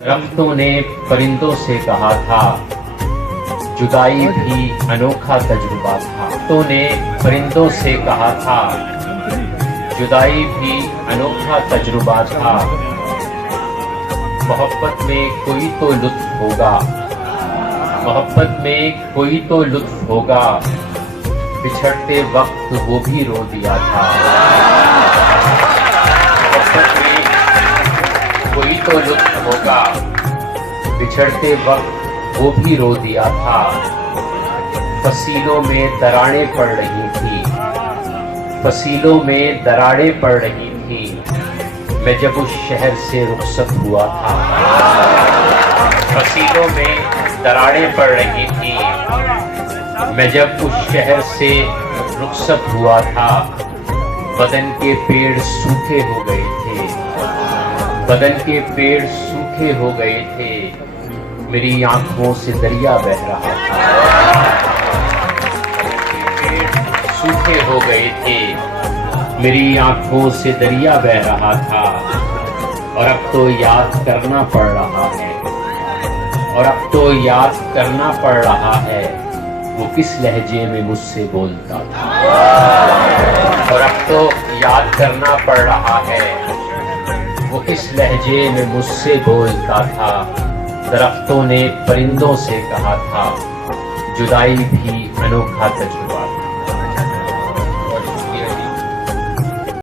दरख्तों ने परिंदों से कहा था, जुदाई भी अनोखा तजुर्बा था। दरख्तों ने परिंदों से कहा था, जुदाई भी अनोखा तजुर्बा था। मोहब्बत में कोई तो लुत्फ होगा, मोहब्बत में कोई तो लुत्फ होगा, बिछड़ते वक्त वो भी रो दिया था। मोहब्बत में कोई तो लुत्फ होगा, बिछड़ते वक्त वो भी रो दिया था। फसीलों में दरारें पड़ रही थी, फसीलों में दरारें पड़ रही थी, मैं जब उस शहर से रुखसत हुआ था। फसीलों में दरारें पड़ रही थी, मैं जब उस शहर से रुखसत हुआ था। बदन के पेड़ सूखे हो गए थे, बदन के पेड़ सूखे हो गए थे, मेरी आंखों से दरिया बह रहा था। पेड़ सूखे हो गए थे, मेरी आंखों से दरिया बह रहा था। और अब तो याद करना पड़ रहा है, और अब तो याद करना पड़ रहा है, वो किस लहजे में मुझसे बोलता था। और अब तो याद करना पड़ रहा है, वो किस लहजे में मुझसे बोलता था। दरख्तों ने परिंदों से कहा था, जुदाई भी अनोखा तजुर्बा।